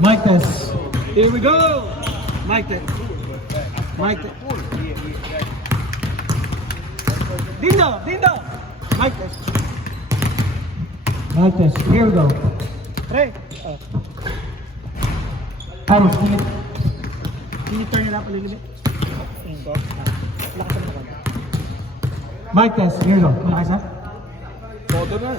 Mic test. Here we go. Mic test. Mic test. Dindo. Mic test. Mic test. Here we go. Pre. Carlos, can you turn it up a little bit? Mic test. Here we go. Malakas na? Todo na.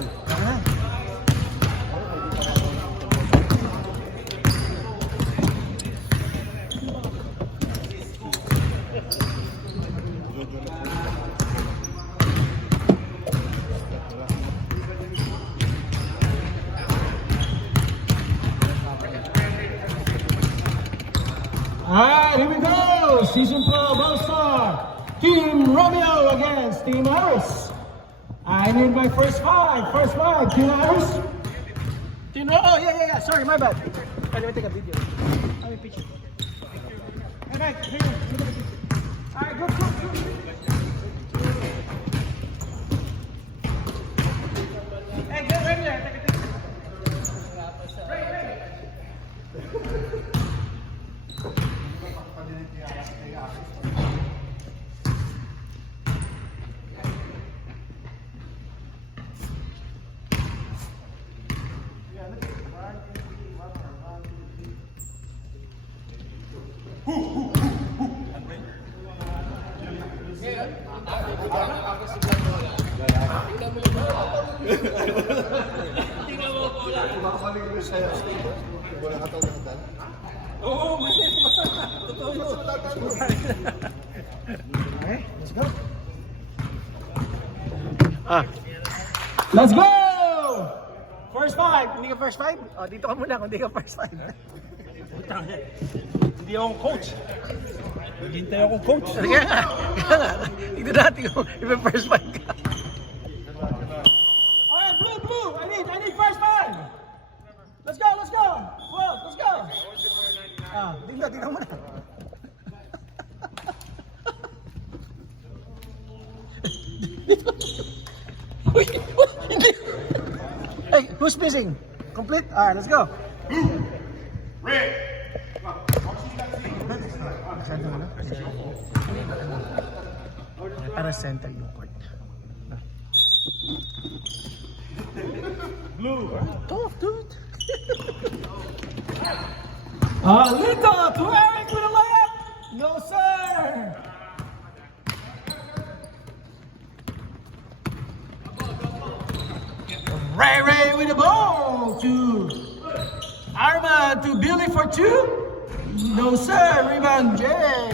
Alright, here we go! Season 12 All-Star! Team Romeo against Team Harris. I need my first five. Team Harris. Team yeah. Sorry, my bad. Let me take a video. Let me picture. Hey, Mike, here you go. Look at the picture. Alright, go. Hey, get ready there. Take a picture. Right. Okay, let's go. Let's go! First five. Hindi ka first five? Oh, dito ka muna kung hindi ka first five. Hindi akong coach. Hintay akong coach. Kaya nga. Tignan natin kung i-first five ka. Alright, blue. I need first five. Let's go. Well, let's go. Tignan mo na. Uy, hindi. Hey, who's missing? Complete? Alright, let's go. Red. Para center yung court. Blue. Tough, dude. Lito to Eric with a layup. No, sir. Ray with the ball to Arma to Billy for two. No, sir. Rebound, Jay.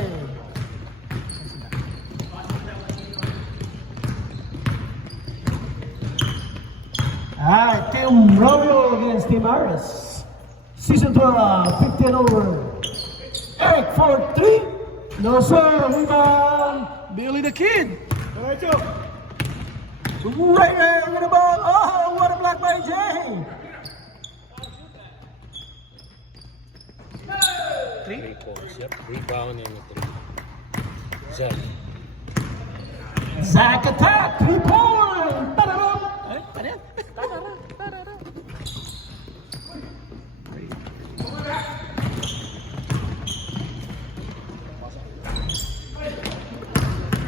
Alright, Team Romeo against Team Harris. Season 12, 15 over. Eric for three. No, sir. Rebound, Billy the Kid. Alright, Joe. Ray with the ball. Oh, what a block by Jay. Three points, yep. Rebound and a three. Zach attack, 3 point. Tadadam. Ano yan? Tadadam.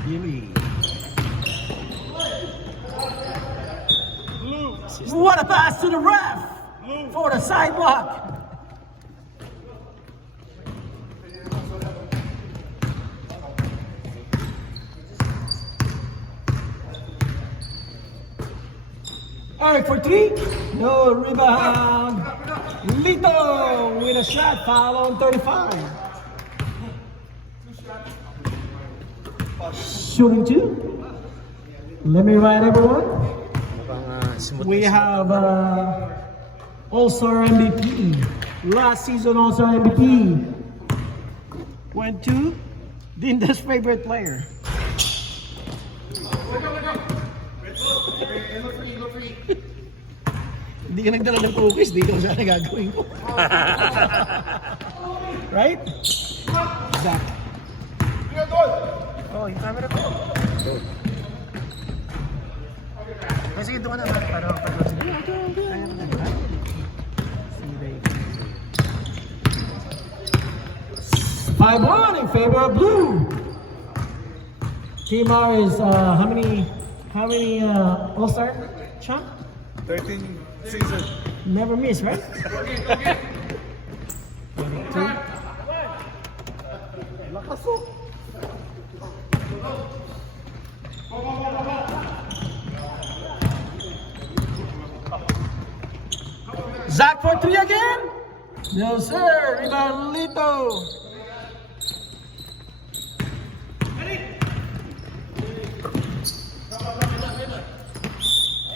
Billy. What a pass to the ref for the sidewalk. Eric for three. No rebound. Lito with a shot foul on 35. Shooting two. Let me write everyone. We have All-Star MVP. Last season All-Star MVP went to Dinda's favorite player. Hindi ka nagdala ng cookies, di ko sana gagawin ko. Right? Zach. Oh, yung camera ko. Sige, doon ka na. Para kapag-close. 5-1 in favor of blue. Team R is how many All-Star champ? 13 season. Never miss, right? 22. Lakas oh. Zach for 3 again? No sir, rebound Lito.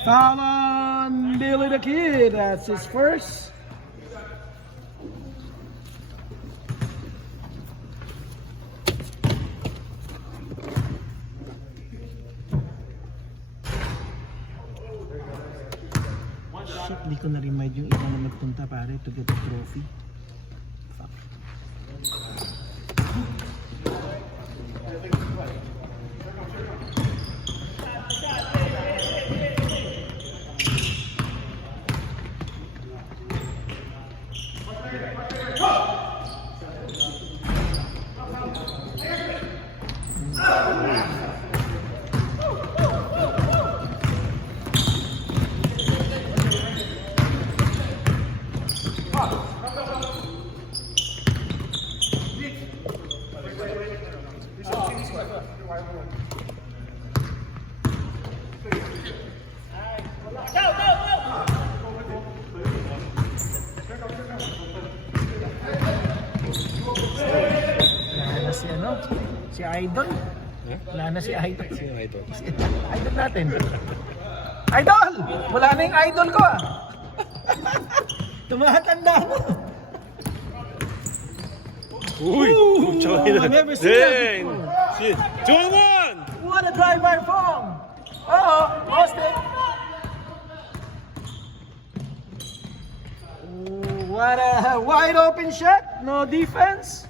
Foul on Billy the Kid, that's his first. Shit, di ko na-remind yung iba na nagpunta pare to get a trophy. Fuck. Wala na si ano? Si Idol. Ha? Wala na si Idol. Sino ito? Idol natin. Idol! Wala na yung idol ko ah. Tumatanda mo. Uy! Ooh, China. I've never seen that Dang! before. Shit! 2-1! What a drive by form. Uh-oh, lost it. Ooh, what a wide open shot. No defense.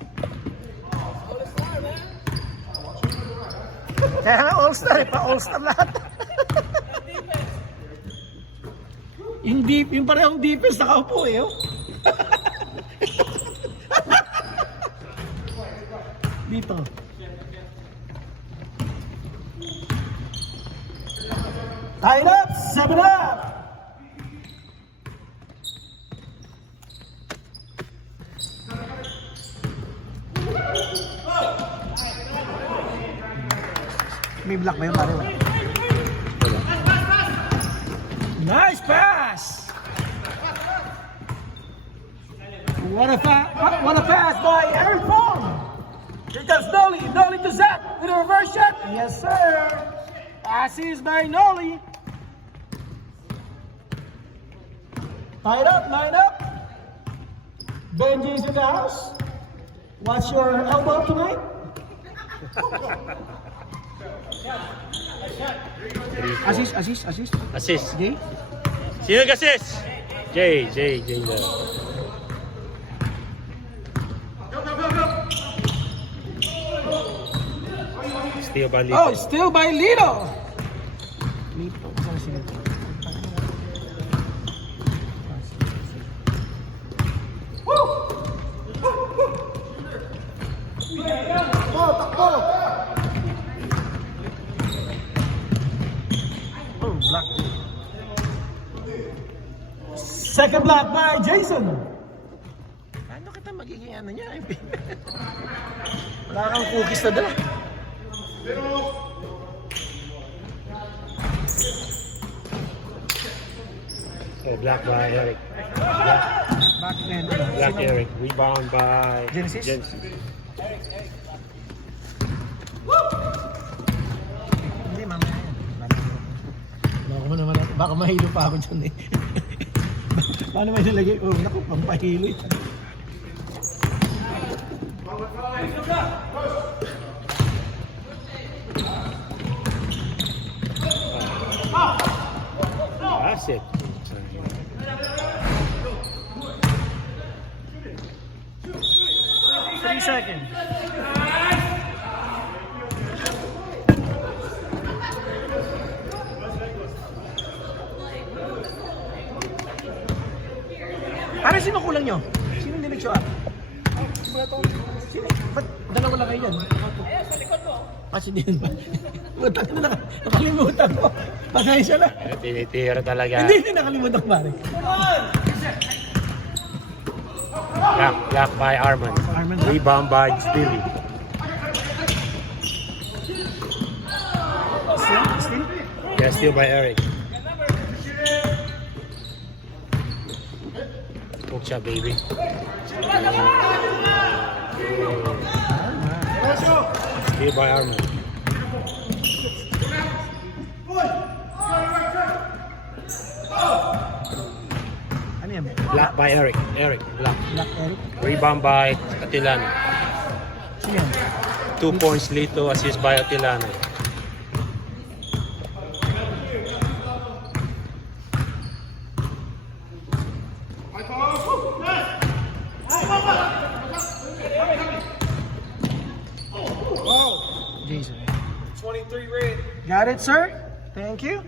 Kaya nga all-star, pa-all-star lahat. yung parehong defense nakaupo eh. Oh. Dito. Tied up, 7 up. May block ba yun, pare? Nice pass! What a pass by Eric Fong! Here comes Noli to Zach with a reverse shot. Yes, sir. Passes by Noli. Tied up, 9 up. Benji's in the house. What's your elbow tonight? Assist. Assist. Jay? Sino nag-assist? Jay na. Steal ba Lito? Oh, still by Lito. Lito, saan si Lito? Takbo! Oh, block. Second block by Jason. Ano kita magiging ano niya? Wala kang cookies na dala. Oh, block by Eric. Back then. Block Eric. Rebound by Genesis? Hindi, mamaya yan. Baka mahilo pa ako dyan eh. Paano may nilagay? Oh, naku, pampahilo ito. That's it. 3 seconds. Ano sino kulang nyo? Sino hindi nag-show up? Sino? Ba't dalawa lang kayo yan? Ayan, sa likod mo. Kasi din ba? Butang na nakalimutan ko. Pasensya na. Tinitira talaga. Hindi nakalimutan ko pare. Block by Arman. Arman. Rebound by Billy. Still? Yeah, steal by Eric. Hook shot, baby. Steal by Arman. Ano yan? Block by Eric. Eric, block. Black Eric? Rebound by Atilano. Sino yan? 2 points Lito, assist by Atilano. Jason. 23 red. Got it, sir? Thank you.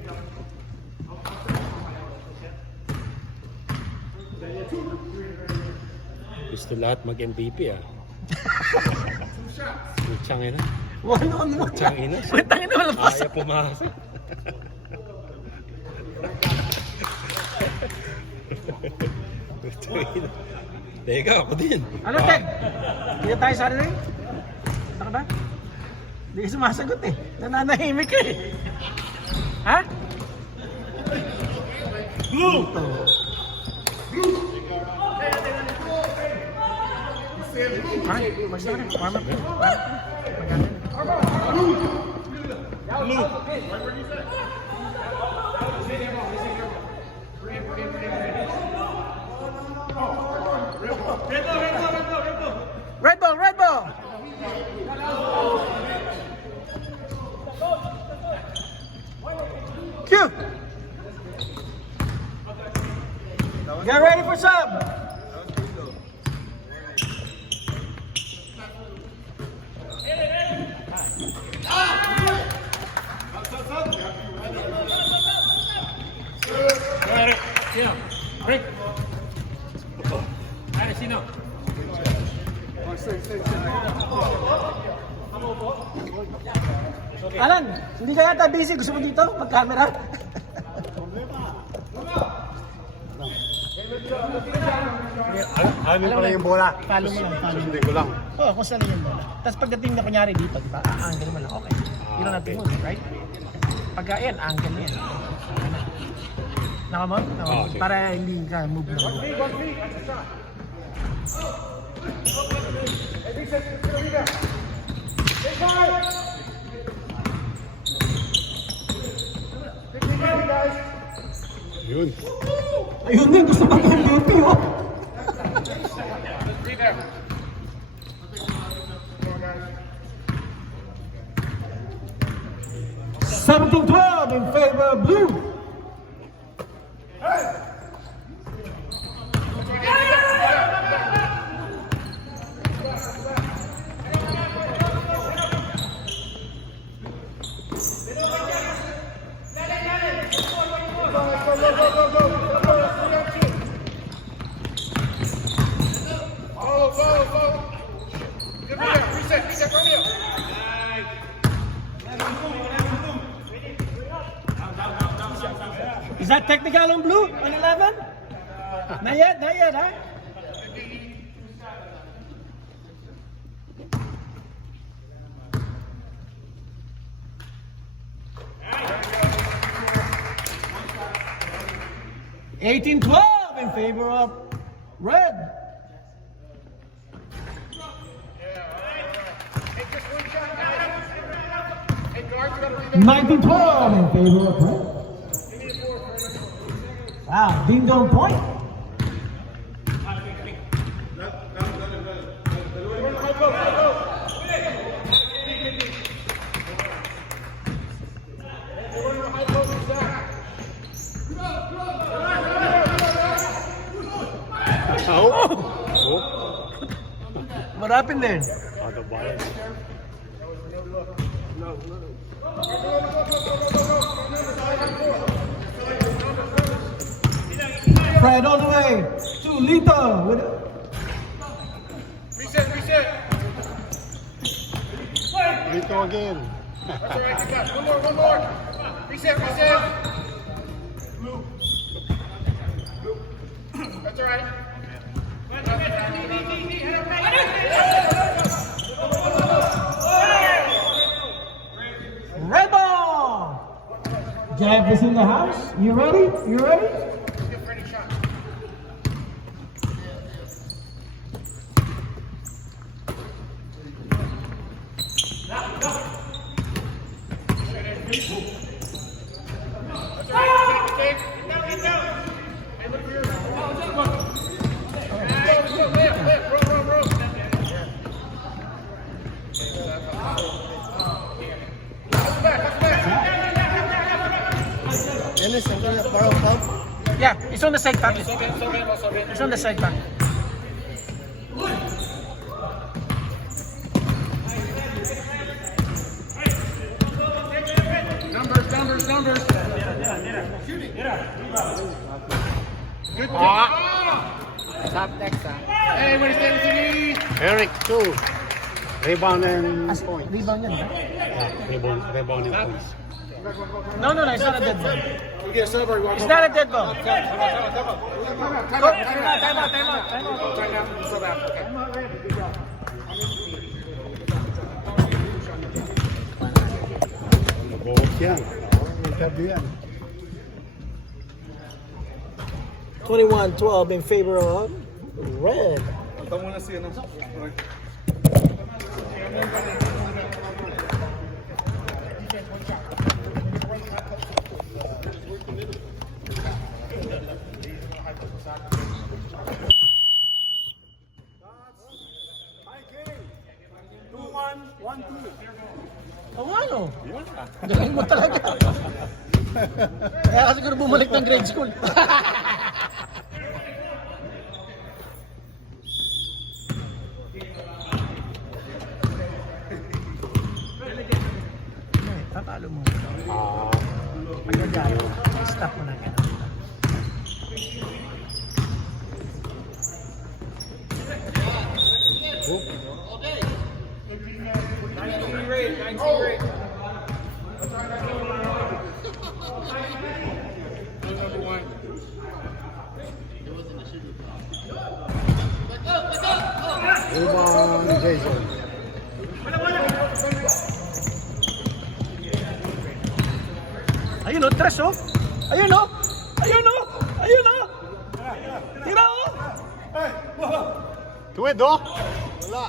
Gusto lahat mag-MVP ah. Mutsang ina. Wala mo. Mutsang ina. Putang ina, wala pa. Ayaw pumasok. Mutsang ina. Teka, ako din. Ano, Ted? Dito tayo sa rin? Ano ba? Hindi ka sumasagot eh. Nananahimik ka eh. Ha? Blue! Ay, magsabi na. Warm up. Red ball, red ball! Cue! Get ready for sub! Break. Ay, sino? Alan, hindi ka yata busy. Gusto mo dito? Mag-camera? Ano pala yung bola? Follow mo lang, follow mo. Susundin ko lang. Oo, kung saan yung bola. Tapos pagdating na kunyari dito, di ba? Angle mo lang. Okay. You don't have to move, right? Pagka yan, angle mo yan. Nakamot? Nakamot. Okay. Para hindi ka move na move. Yun. Ayun din, gusto pa yung beauty, oh. Something 12 in favor of blue. Is that technical on blue? On 11? Not yet, huh? $18-12 in favor of red. $19-12 in favor of red. Wow, ding dong point. What happened there? Out of balance. Fred all the way to Lito. With Reset. Dito again. That's all right, good cut. One more. Reset. That's all right. Red ball! Jeff is in the house. You ready? Dennis, I'm gonna borrow a club. Yeah, it's on the side pack. It's on the side pack. Numbers. Good. Top next, Hey, what is that? Eric, 2. Rebound and points. Rebound yan, ba? Yeah, rebound and points. No, it's not a dead ball. We get a celebrate. It's not a dead ball. Time out. Sub out. Okay. Both yan. Interview yan. 21-12 in favor of Red. Ito muna si ano. Oo nga, no? Galing mo talaga. Kaya ka siguro bumalik ng grade school. Tatalo mo. Pagkagano, stop mo na gano'n. Rebound, Jason. Ayun o, tres o. Ayun o. Tira o. Tuwid, oh! Wala.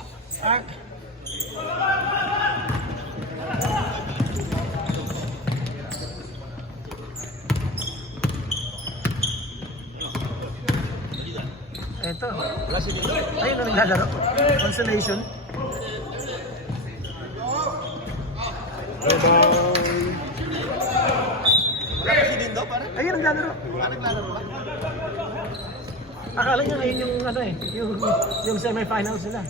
Eto. Ayun o, naglalaro. Consolation. Rebound. Ayun, naglalaro. Akala nyo ngayon yung ano eh, yung semi-finals nila.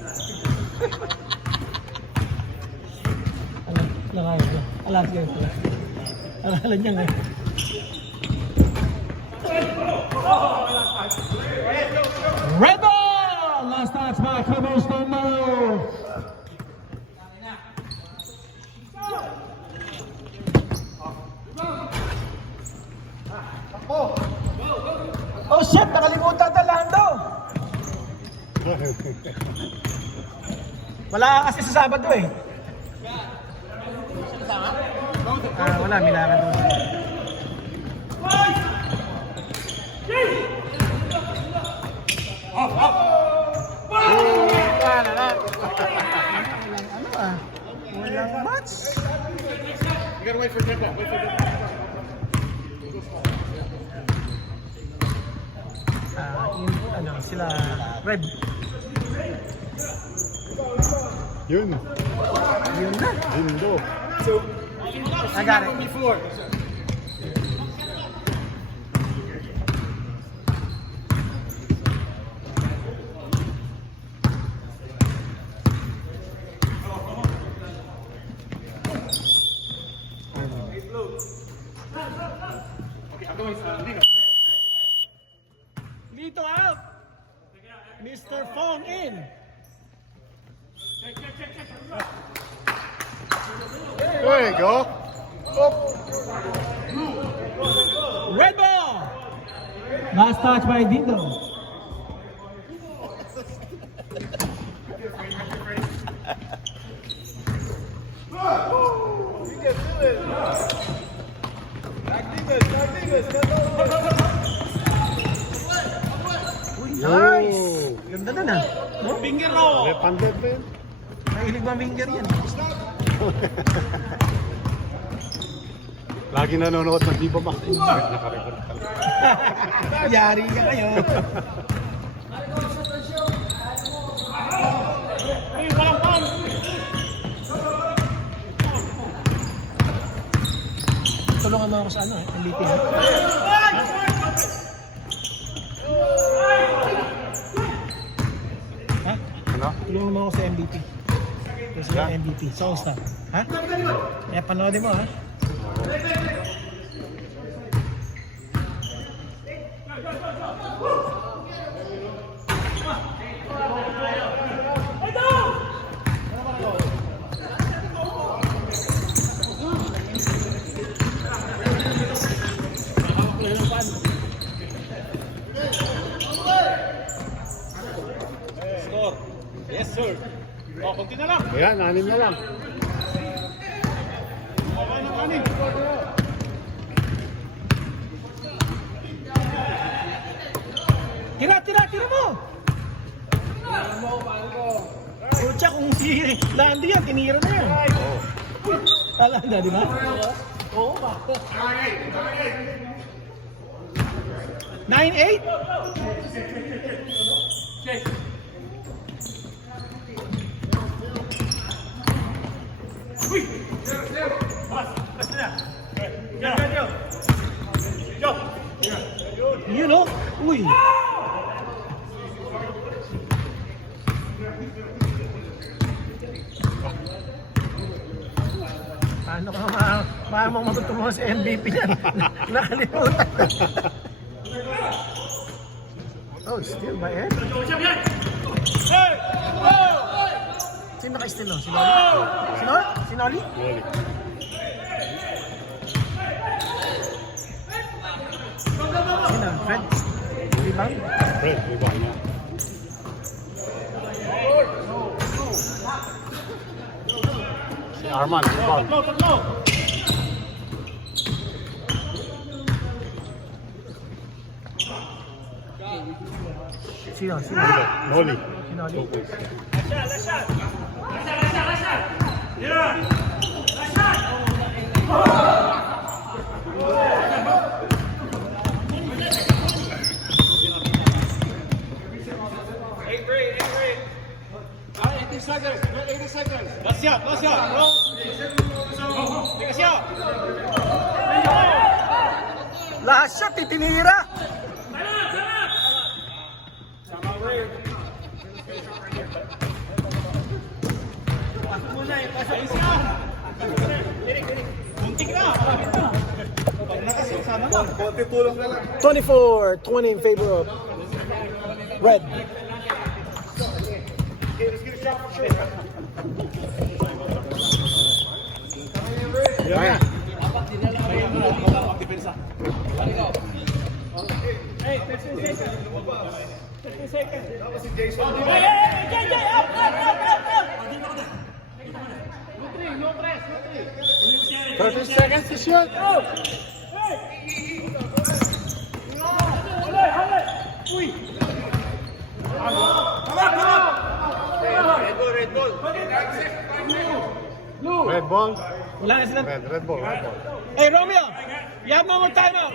Langayon ko. Alas kayo pala. Akala niya ngayon. Red ball! Last touch by Cobos Tomo. Oh shit! Nakalimutan na Lando! Wala kasi sa Sabado eh. Wala, Milaka doon. Walang match. You gotta wait for tempo. Yung ano, sila Red. Yun. Yun na. Lindo. I got it. Before. Dito out. Mr. Phone in. There you go. Red ball! Last touch by Dindo. Nice! Ganda na na. Finger roll. Left-handed pa yun. Mahilig maminger yan. Lagi nanonood ng Diva Max. Nakarecord talaga. Yari ka kayo. Hey, walang pan. Tulungan mo ako sa ano MVP. Ha? Ano? Tulungan mo ako sa MVP. Kasi Yeah. MVP. Songs na. Ha? Kaya panoodin mo ha. Score. Yes, sir. Oh, konti na lang. Ayan, 6 na lang. Okay na, Manny. Tira mo! Pucha, kung si Landy yan, tinira na yan. Alanda, di ba? Oo ba? 9-8? Yun o. Uy. Paano mo matutungo sa MVP yan? Nakalimutan. Oh, still by Ed? Sino naka-steal no? Sinoli? Sinoli? Loli. Sino? Fred? Rebound? Fred, iba niya. Si Arman, rebound. Tatlo. Sino? Loli. Sinoli? Last shot. Bro. Take a shot. Last shot, titinira! Muntik na. Malapit na. 24-20 in favor of Red. Ayan. Hey, 15 seconds. 30 seconds to shoot. Red ball. Wala na sila. Red ball. Hey, Romeo! You have no more timeout!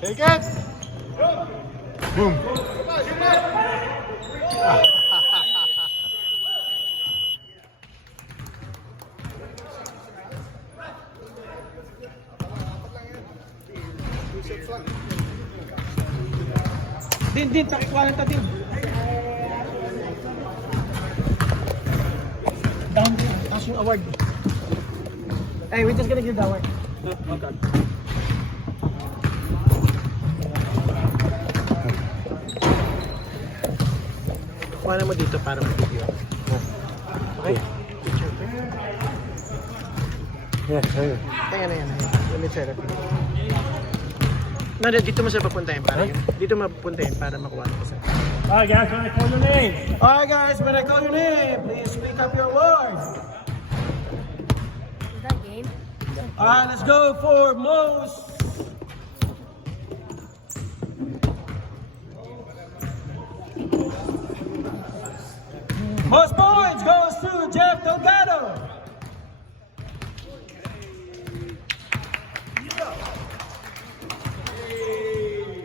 Take it. Boom. Din, pakikuha ng tatim. Down din, taas yung award. Hey, we're just gonna give the award. Okay. Kuha mo dito para mag-video. Okay? Picture. Yeah, yeah. Ayan. Let me try that. No, dito mo siya papuntahin para yun. Dito mapupuntahin para makuha ko siya. Alright guys, when I call your name. Alright guys, when I call your name, please speak up your words. Is that game? Alright, let's go for most points goes to Jeff Delgado.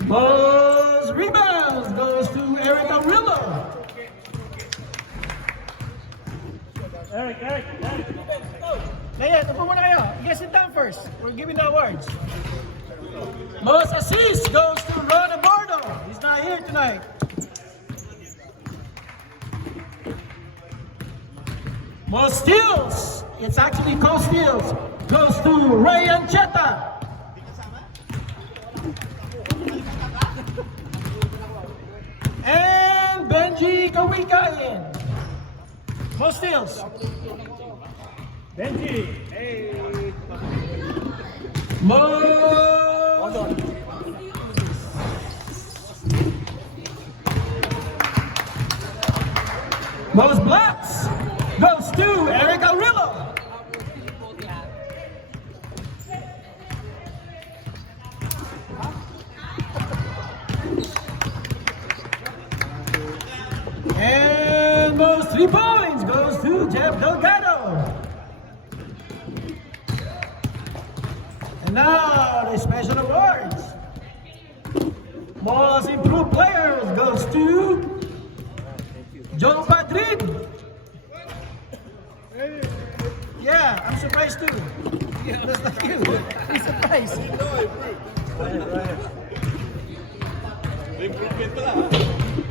Most rebounds goes to Eric Arillo. Eric. Ayan, upo muna kayo. You guys sit down first. We're giving the awards. Most assists goes to Ron Abordo. He's not here tonight. Most steals, it's actually co-steals, goes to Ray Ancheta. And Benji Kawikain. Most steals. Benji. Most blacks goes to Eric Arillo. And most 3 points goes to Jeff Delgado. And now the special awards. Most improved players goes to Joe Padrid. Yeah, I'm surprised too. That's not you. I'm surprised.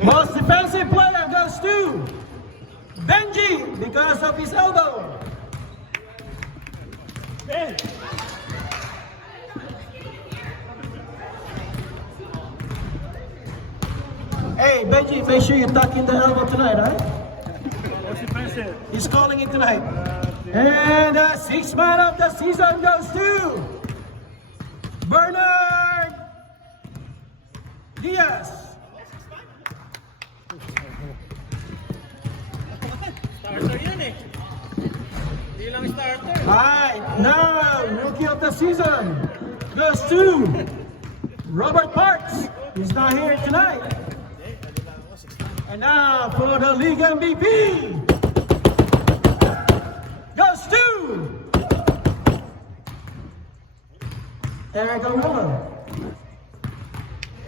Most defensive player goes to Benji because of his elbow. Ben. Hey, Benji, make sure you tuck in the elbow tonight, right? What's your person? He's calling it tonight. And the 6th man of the season goes to Bernard Diaz. Starter yan eh. Hindi lang starter. Alright, now rookie of the season goes to Robert Parks. He's not here tonight. And now for the league MVP goes to Eric Arillo.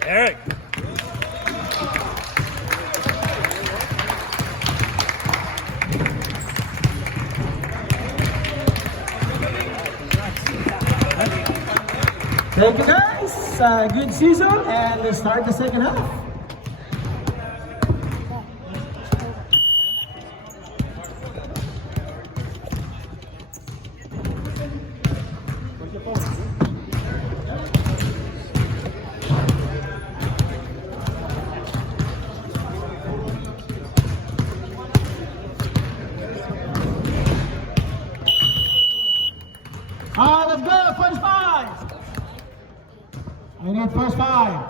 Eric. Thank you guys. Good season, and let's start the second half. Let's go, first 5. I need first 5.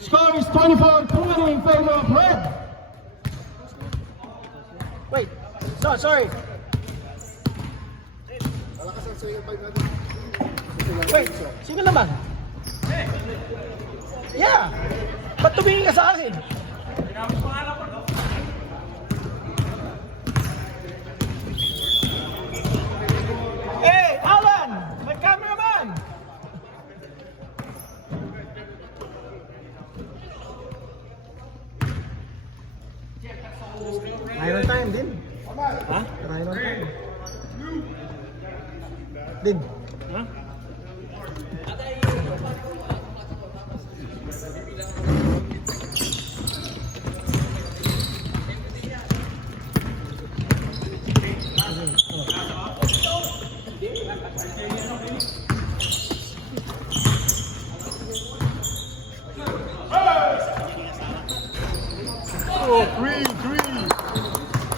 Score is 24-20 in favor of red. Wait, sorry. Wait, sino naman? Yeah, ba't tumingin ka sa akin? Hey, Alan! My cameraman! Iron time din. Ha? Iron time. Din. Ha?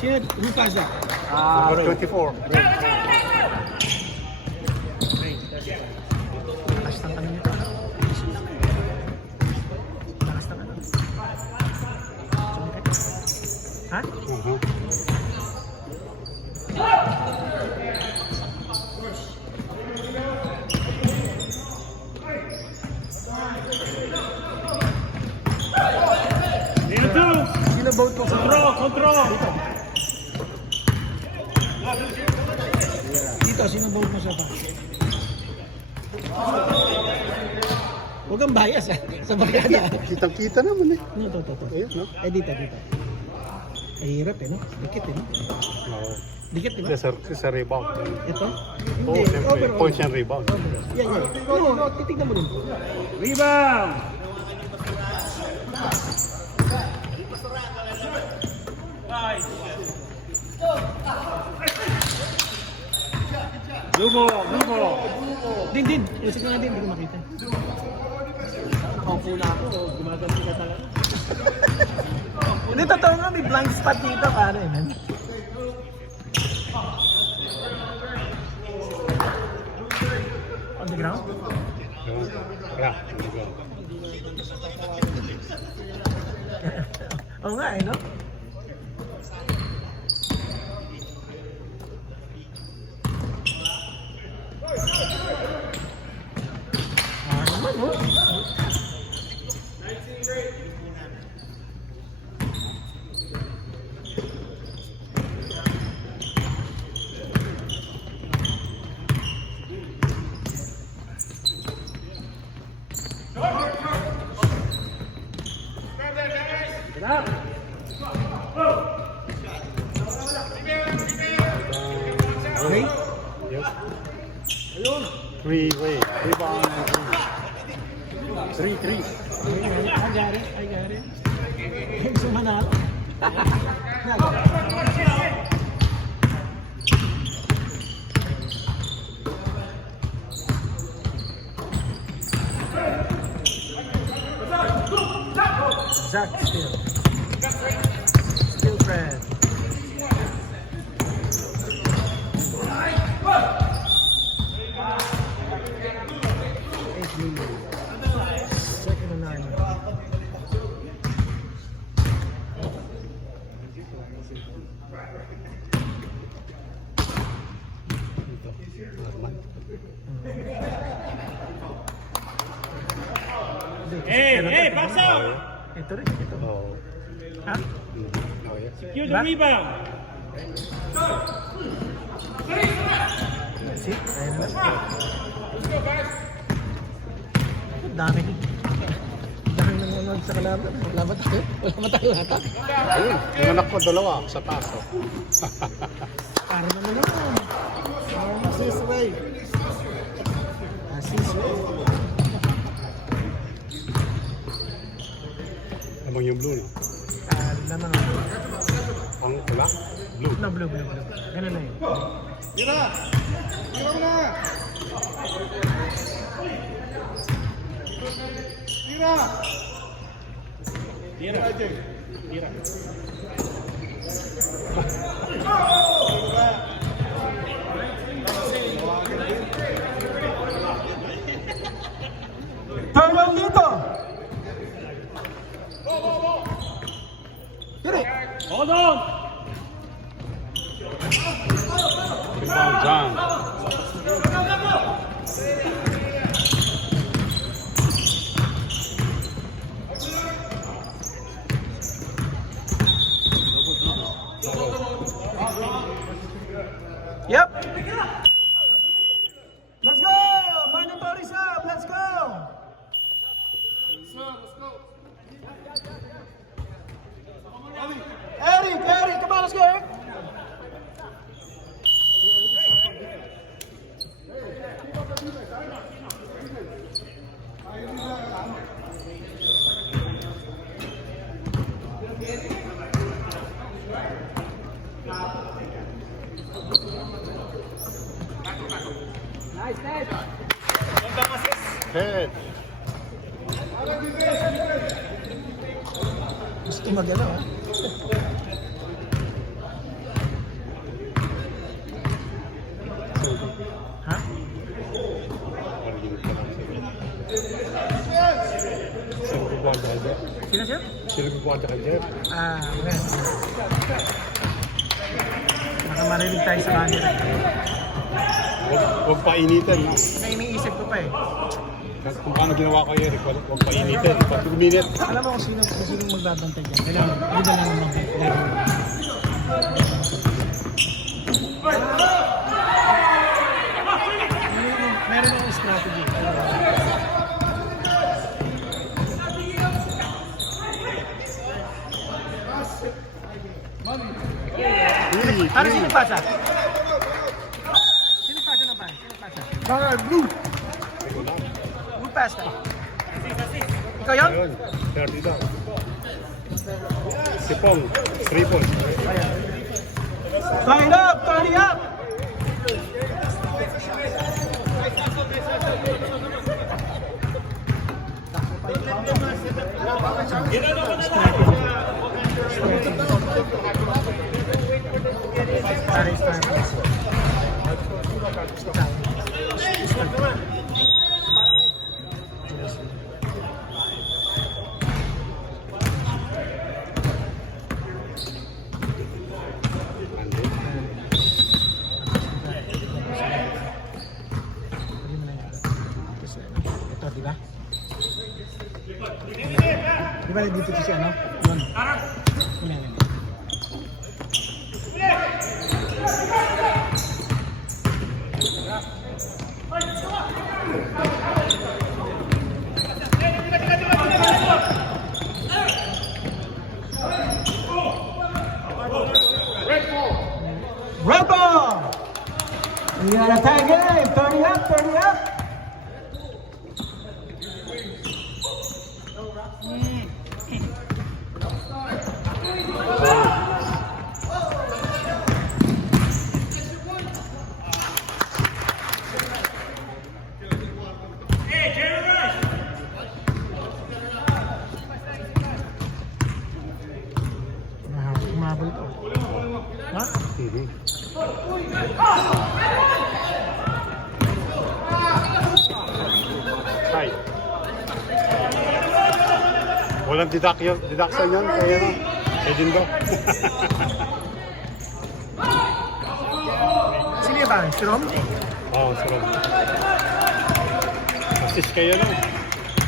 Who passed that? Number 24. Lakas ng ano nito. Lakas ng ano. Ha? Near two. Sino vote ko sa Control. Dito, sino vote mo sa pa? Huwag kang bias sa barkada. Kitang-kita naman eh. No, to. Ayun, no? Dito. Ay, hirap no? Dikit no? Oo. Dikit diba? Sa rebound. Ito? Oo, siyempre. Points and rebound. Yeah. No, titignan mo rin. Rebound. Blue ball. Din. Usik na din, hindi ko makita. Nakaupo na ako. Gumaganti ka talaga. Hindi, totoo nga, may blind spot dito, pare, man. On the ground? Yeah. Oo nga, no? Naman, oh. Get up. Okay? Yes. Three-way. Rebound. Three. I got it. Gusto manalo. Zach still. Still Fred. Second and 9. Hey, pass out. Ito rin. Oo. Ha? Oh, yes. Secure the rebound. See? Ayun na lang. Ang dami. Dami nanonood sa kalaban. Wala ba tayo? Wala ba tayo ata? Ayun. Yung anak ko, dalawa sa taas. Oh. Para naman naman. Assist, Ray. Assist, Ray. Amang yung blue, no? Naman. Ang pula? Blue. No, blue. Ganun na yun. Tira. Turn on dito! Tiri! Hold on. Rebound, John. Yep! Let's go! Mandatory sub! Let's go! Eric, come on, let's go, Eric! Head. Gusto magano, ha? Sino siya? Sila po at Jeff. Okay. Baka marinig tayo sa camera. Huwag painitin. Na iniisip ko pa eh. Kung paano ginawa ko Eric, huwag painitin. Pag 2 minutes. Alam mo kung sino magbabantay dyan. Kailangan, hindi na lang mag-play. Meron akong strategy. Ano sino pasa? Sino pasa na pa? Sino pasa? Blue! Blue pasta. Ikaw yun? Ayun, 30 daw. Si Pong, 3 points. Turn it up! Turn it up! Ito, di ba? Di ba dito si ano? Yun. Yan. Red ball! We got a tie game. 30 up, 30 up. Umabol ito. Ha? Hi. Walang deduction yan. Kaya na. Kaya din daw. Sino ba? Si Rom? Oo, sarap. Assist kayo na.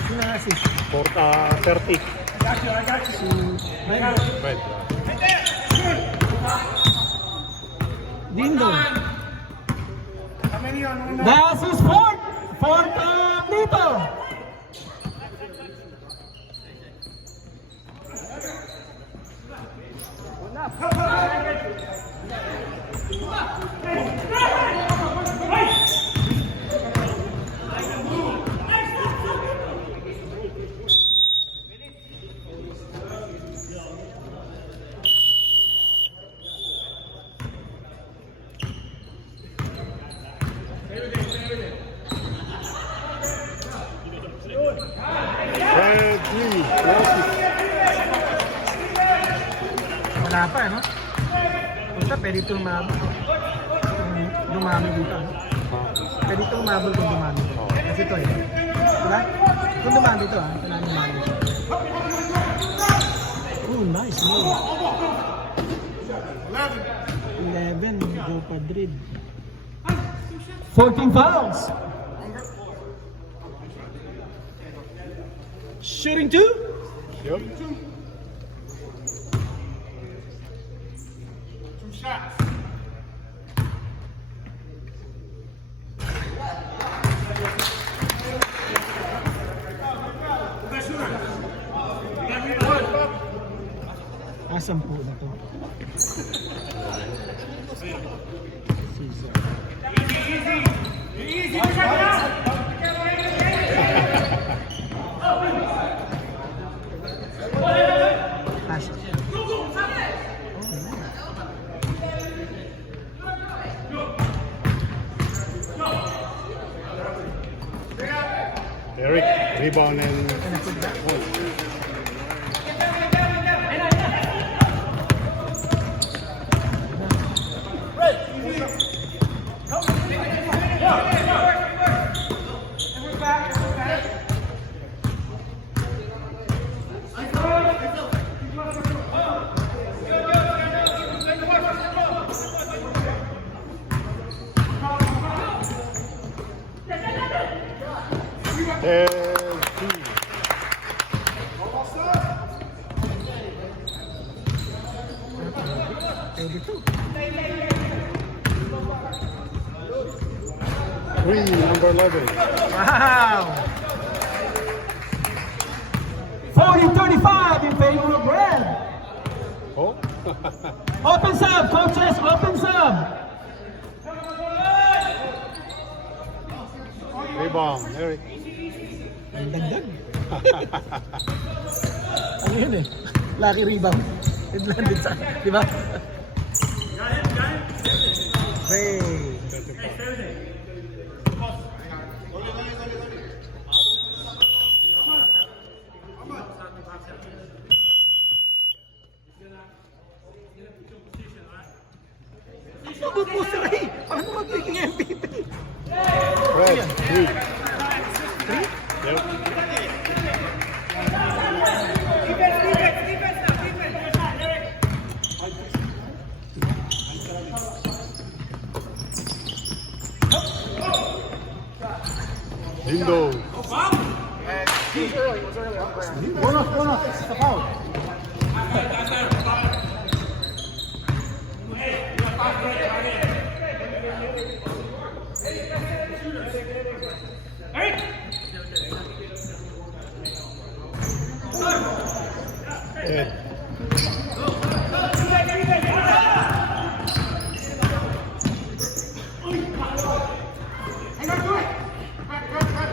Sino ang assist? 30. Si Red. Right. Dindo. That's his fourth. Fourth dito. Wala pa, no? Punta, pwede ito dumami dito. Pwede ito umabol kung dumami dito. Kasi ito eh. Diba? Kung dumami dito, ha? Wala dumami dito. Oh, nice move. 11, go Padrid. 14 fouls. Shooting 2. Yup. Sampu na to. Eric, rebound and Green, number 11. Wow! 40-35 in favor of red. Oh. Open sub, coaches, open sub. Rebound, Eric. Ang dagdag. Ano yun eh? Lucky rebound. It landed sa, di ba? Hey. Sabot mo si Ray. Paano magiging MVP? Red, 3. Yep. Lindo. Bonus. Sa foul. Ed.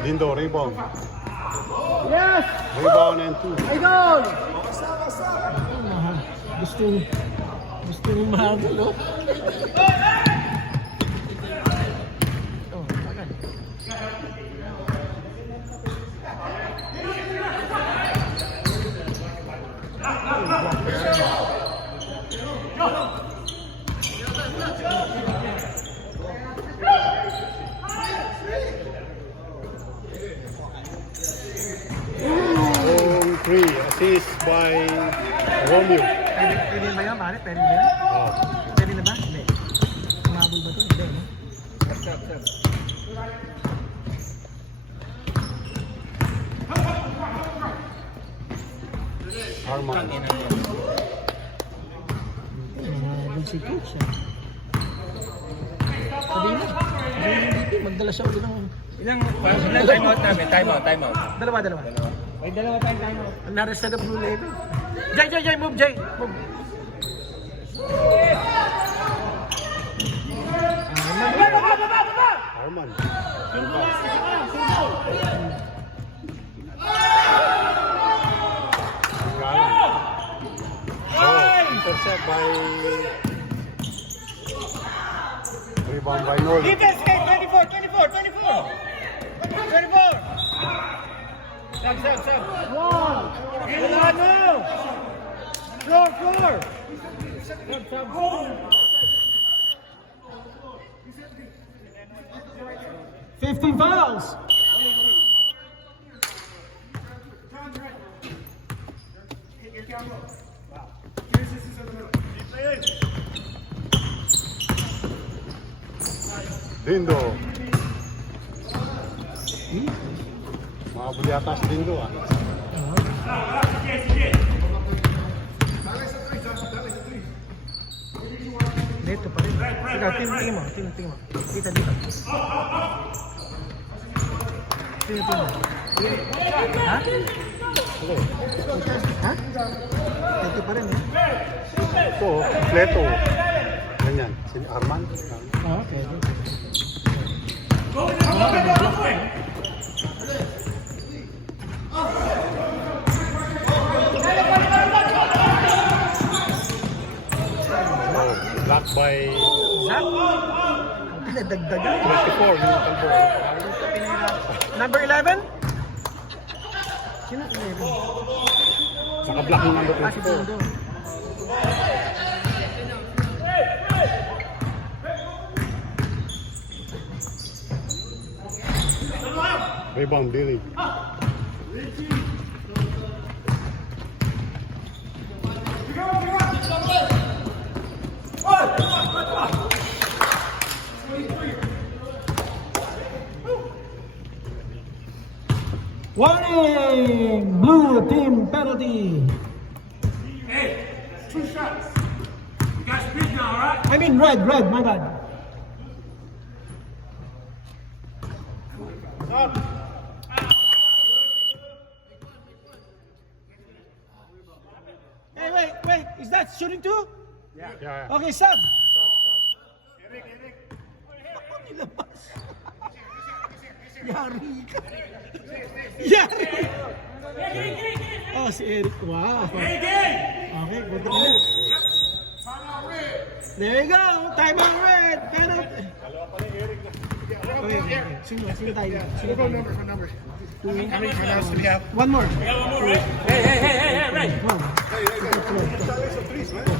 Lindo, rebound. Yes! Rebound and 2. Idol! Gusto nyo mahabol, no? Oh, agad. Home 3. Assist by Romeo. Pwede ba yan, pare? Pwede ba yan? Pwede na ba? Hindi. Mahabol ba ito? Hindi, no? Arman. Good si coach, ah. Sabihin mo, magdala siya ulit ng... Ilang timeout namin? Timeout. Dalawa. May dalawa tayong timeout. Ang nares na blue label. Jay, move, Jay. Move. Arman. Oh, intercept by rebound by Nolan. Defense, 24. 24. Sub. Floor. 15 fouls. Lindo. Makabuli yata si Lindo ah. Dito pa rin. Ikaw, tingin mo. Dito. Tingin mo. Ha? Ha? Dito pa rin, eh. Ito, kompleto. Ganyan. Si Arman. Okay. Blocked by Zach? Pinadagdagan. 24. Yung kalbo. Number 11? Sino 11? Naka-block yung number Ah, si 24. Tondo. Rebound, Billy. Warning! Blue team penalty. Hey, 2 shots. You got speed now, all right? I mean red, my bad. Hey, wait. Is that shooting too? Yeah. Okay, sub. Yari ka. Yari. Oh, si Eric. Wow. Okay, good to know. There you go. Time out red. Penalty. Okay. Sino tayo? What numbers? How many timeouts do we have? One more. Hey, Ray. One.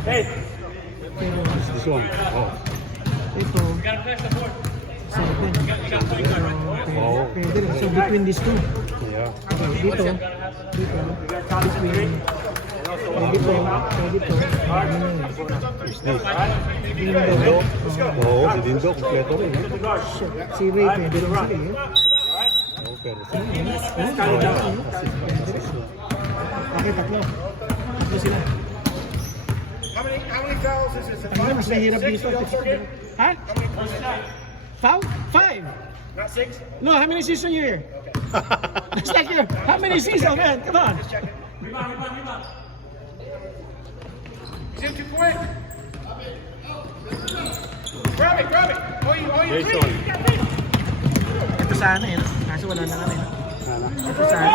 Hey. This one. Oh. Ito. You gotta finish the board. 7. Oh. Pwede rin. So between these two. Yeah. Okay, dito. Between. Dito. Dindo. Oo, si Dindo. Kompleto rin. Si Ray, pwede rin sila eh. Oo, pero Okay, tatlo. Tatlo sila. How many fouls is this? Ang mas nahirap dito. Ha? Foul? 5. Not 6? No, how many seasons you here? It's like you. How many seasons, man? Come on. Rebound. He's in too quick. Grab it. Oh, you Jason. Ito sana eh. Kaso wala na kami. Sana. Ito sana.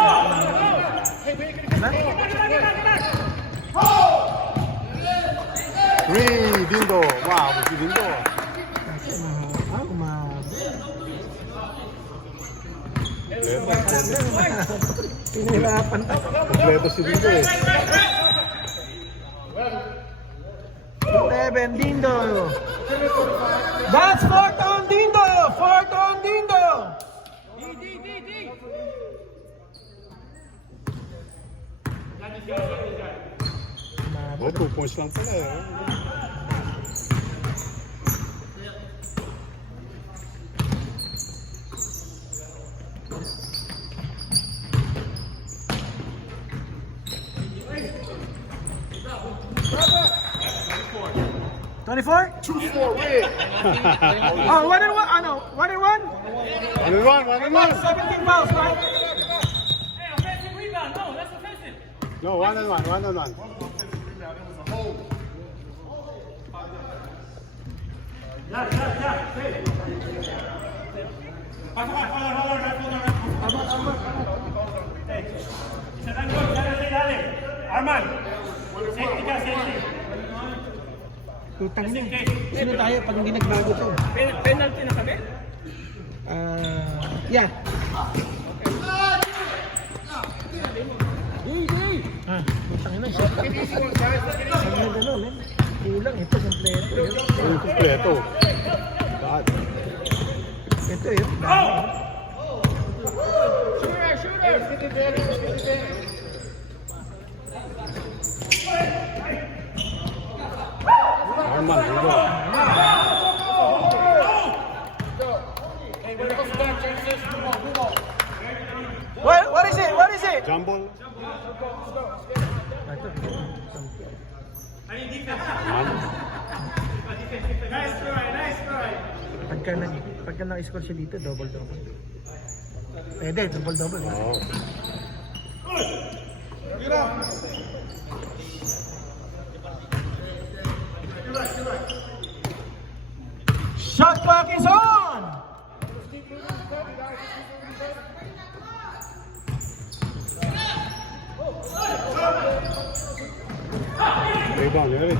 Green, Dindo. Wow, si Dindo. Pinahirapan ka. Kompleto si Dindo eh. 7, Dindo. That's fourth on Dindo. Oh, 2 points lang pala eh. $24? 2-4 win. Oh, 1 and 1. I know. 1 and 1? 1 and 1. 17 fouls, right? Hey, offensive rebound. No, that's offensive. No, 1 and 1. Arman. Safety ka, safety. Tutang na. Sino tayo pag hindi nagbago to? Penalty na kami? Yeah. Tutang na. Sabi na gano'n, eh. Kulang ito, kompleto. Yung kompleto. Bad. Ito yun. Arman, Dindo. What is it? Jumble. Man. Pagka na-score siya dito, double-double. Pwede, double-double. Eh. Oo. Shot clock is on! Rebound, Eric.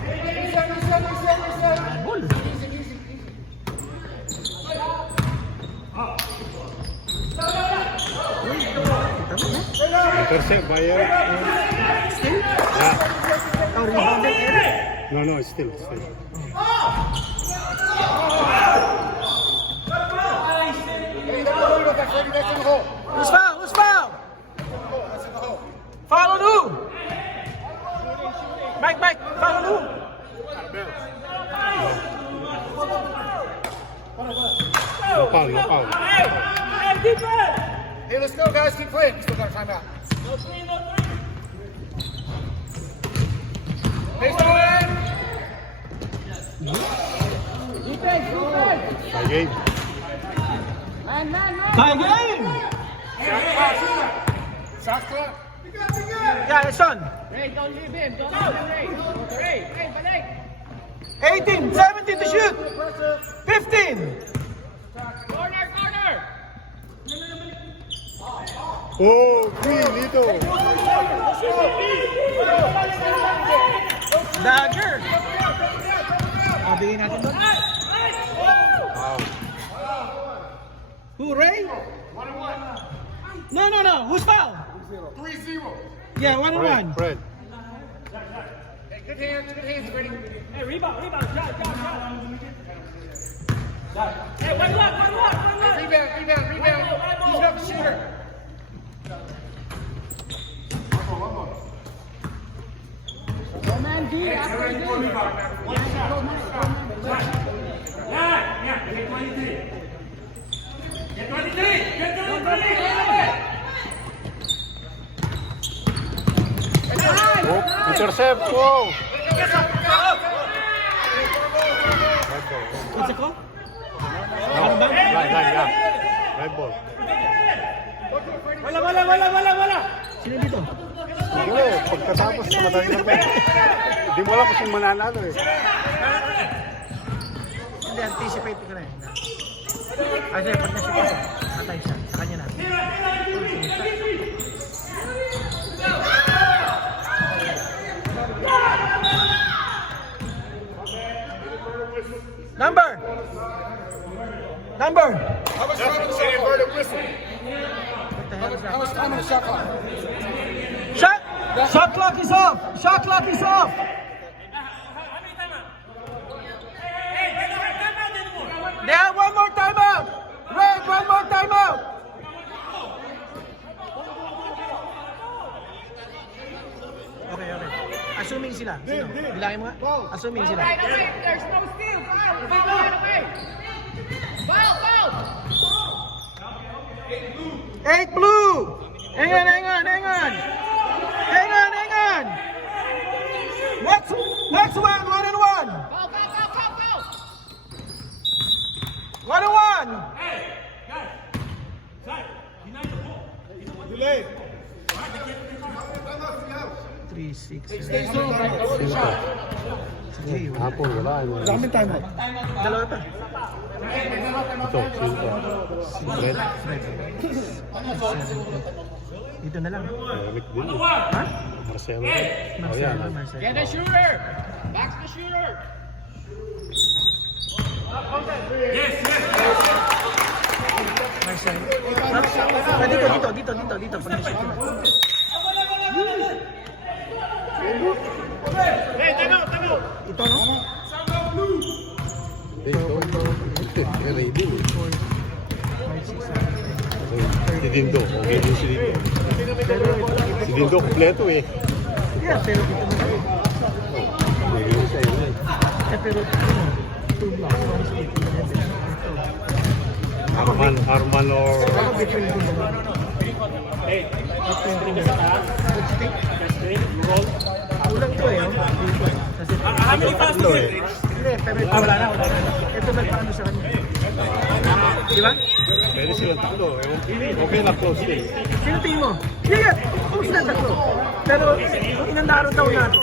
Ball. Intercept by Eric. Still? Yeah. Oh, rebounded Eric. No, still. Who's foul? Foul on who? Mike, foul on who? No foul. Hey, let's go, guys. Keep playing. We still got a timeout. By game. Tie game! Shot clock. Yeah, it's on. Ray, don't leave him. Don't leave him, Ray. Ray, balik. 18, 17 to shoot. 15. Corner. Oh, Lito. Dagger. Bigyan natin doon. Wow. Who, Ray? 1-1. No. Who's foul? 3-0. Yeah, 1-1. Fred. Hey, good hands, ready. Hey, rebound, shot. Hey, one lock. Rebound. Who's up, shooter? Man, D, after D. Yeah, get 23. Get 23. Oh, intercept. Wow. What's it called? No, line, yeah. Red ball. Wala. Sino dito? Siguro, pagkatapos madali lang yan. Hindi mo alam kung sino mananalo eh. Hindi, anticipate ka na eh. Kasi pag na-shoot ko, patay siya. Sa kanya na. Number! How much time is the inverted whistle? How much time on the shot clock? Shot clock is off! Shot clock is off! How many timeout? Hey, they don't have timeout anymore. They have one more timeout! Red, one more timeout! Okay. Assuming sila. Sino? Bilangin mo nga. Assuming sila. Right away. There's no steal. Foul right away. Foul. 8 blue! Hang on! Next one, 1-1! Foul. 1-1! Hey, guys. Side, behind the ball. Delayed. 3, 6, 7, Stay zone, right? Lower the shot. Hapon, wala. Daming time out. Dalawa pa. Ito, sino pa? Red. 7, 8. Dito na lang. Eric din. Ha? Marcelo. Oh, yan. Marcelo. Get the shooter. Back to the shooter. Marcelo. Dito. Pag na-shoot ko na. Hey, time out. Ito, no? Ready. 5, 6, 7, Si Dindo. Okay din si Dindo. Si Dindo kompleto eh. Yeah, pero dito na lang. Ngayon sa iyo. Pero 2 blocks. 1, 6, 7, 8. Arman or... Ako between 2 blocks. Kulang to eh, oh. Kasi How many fouls is it? hindi, pero ito wala na. Ito nagpaano sa kanya. Di ba? Pwede silang tatlo. Okay na close eh. Sino tingin mo? Yeah, close na tatlo. Pero kung inandaro daw natin.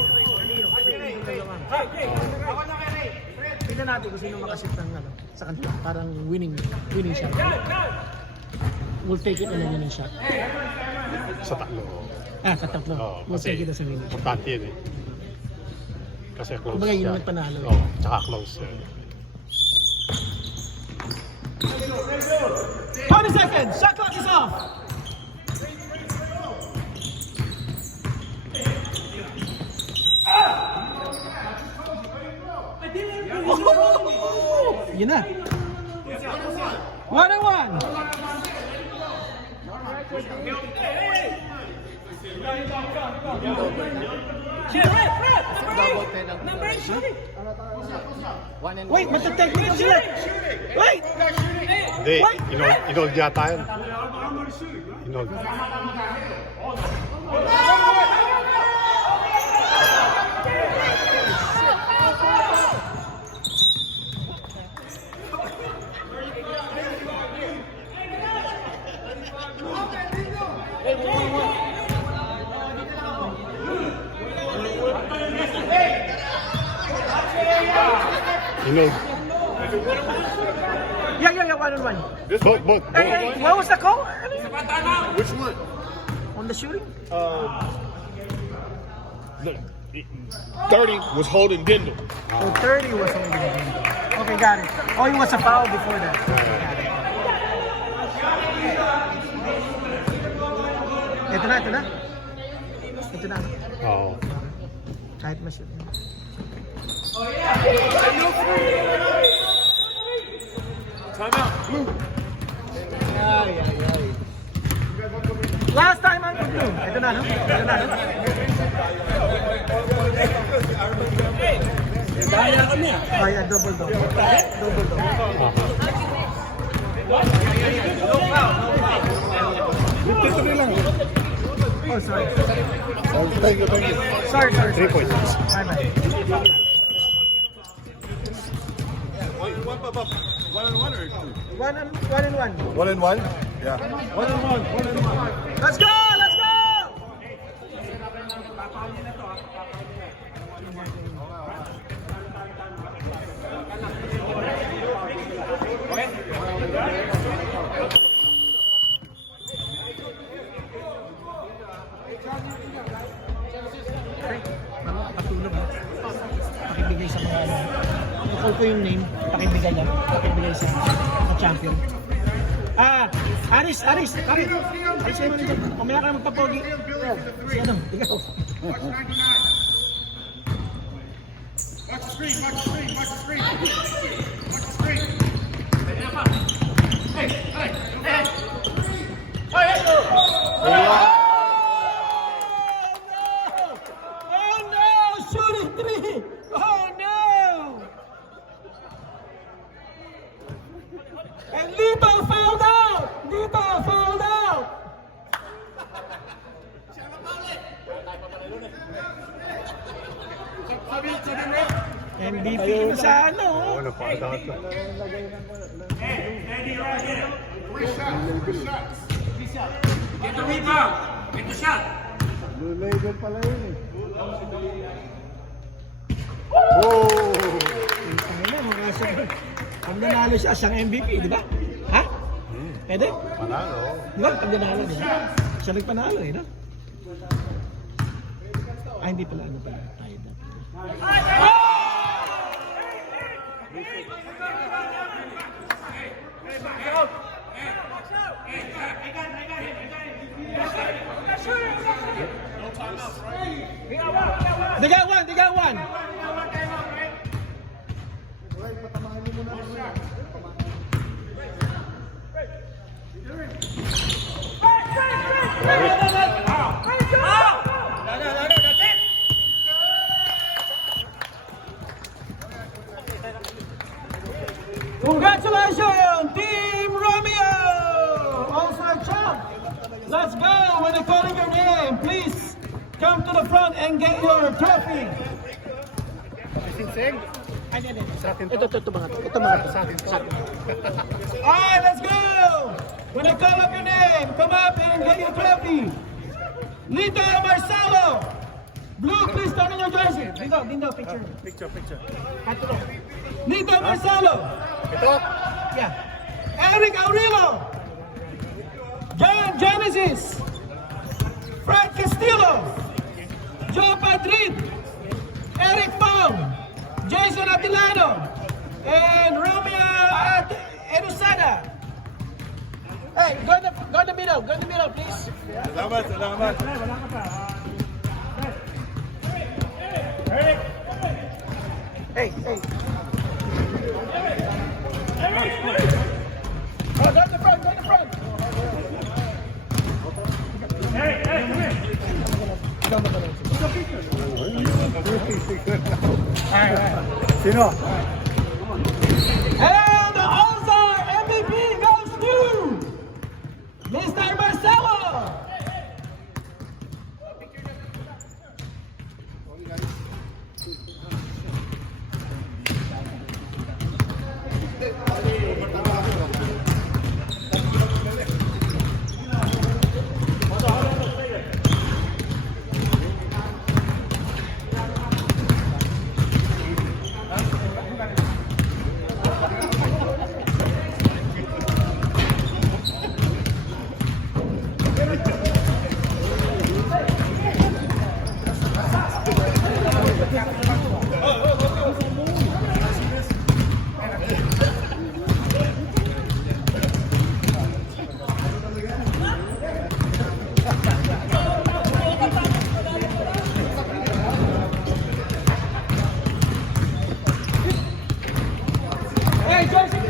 Tignan natin kung sino makasip ng sa kanila. Parang winning shot. We'll take it on a winning shot. Sa tatlo. Sa tatlo. Oo, We'll kasi take it as a winning shot. importante yun eh. Kasi close Kumbaga, yun siya. ang nagpanalo. Oo, tsaka close. 20 seconds! Shot clock is off! Yun na. 1-1. Wait, magta-technical sila. Wait! Hindi, inold yata yun. Inold. No. Yeah, 1-on-1. This both. Hey, what was the call? Which one? On the shooting? Look, 30 was holding Dindle. So 30 was only the game. Okay, got it. Oh, it was a foul before that. Ito na. Ito na. Oh. Kahit ma-shoot. Last time ang blue. Ito na, no? Oh, yeah, double. Oh, sorry. Thank you. Sorry. 3 points. Bye. One and one or two? 1-on-1. 1-1? Yeah. 1-1. Let's go! Patulog. Pakibigay sa mga i-call ko yung name, pakibigay sa champion. Aris, Aris sa'yo mo nito. Kumaya ka na magpapogi. Si ano, ikaw. Watch the screen. Oh no! Shooting three! Oh no! And Lito fouled out! MVP na sa ano. Ano pa? Get the rebound. Get the shot. Label pala yun eh. Oh! Pag nanalo siya, siyang MVP, di ba? Ha? Pwede? Panalo. Di ba? Pag nanalo, di ba? Siya nagpanalo, eh, no? Hindi pala, ano pala. Tayo na. They got one. Congratulations, Team Romeo! Also a champ. Let's go. When they're calling your name, please come to the front and get your trophy. Ito mga to. Alright, let's go. When I call up your name, come up and get your trophy. Lito Marcelo. Blue, please turn on your jersey. Dindo, picture. Lito Marcelo. Ito? Yeah. Eric Aurelio. John Genesis. Frank Castillo. Joe Padrid. Eric Pong. Jason Atilano. And Romeo Edusada. Hey, go in the middle, please. Salamat. Hey. Oh, go in the front. Sino? And the All-Star MVP goes to Mr. Marcelo.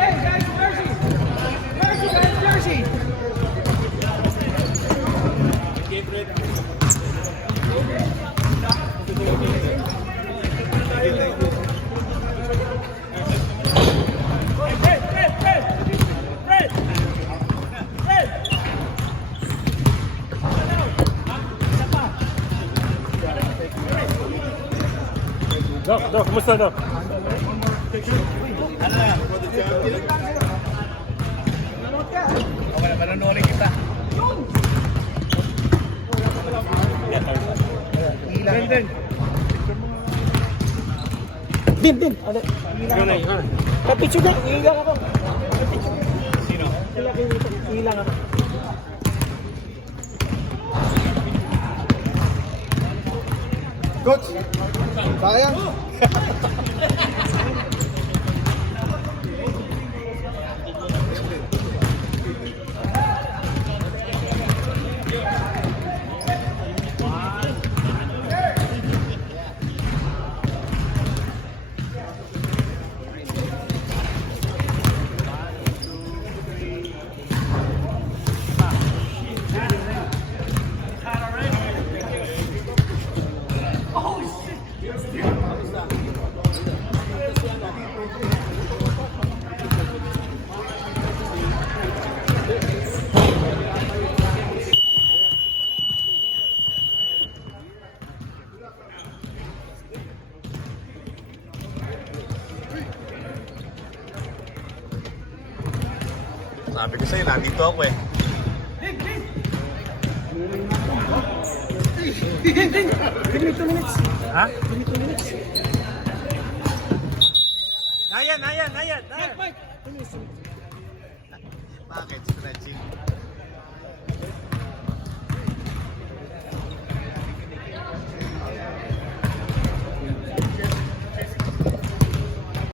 Hey, guys, Jersey. Jersey, guys, Jersey. Dok, kumusta, Dok? Okay, manonorin kita. Brandon. Din. Ano? Ikaw na. Kapicture na. Iilang ako. Sino? Iilang ako. Coach, sayang. Sabi ko sa'yo, nandito ako eh. Give me 2 minutes. Ha? Give me 2 minutes. Ayan. Mike. 2 minutes. Bakit? Stretching.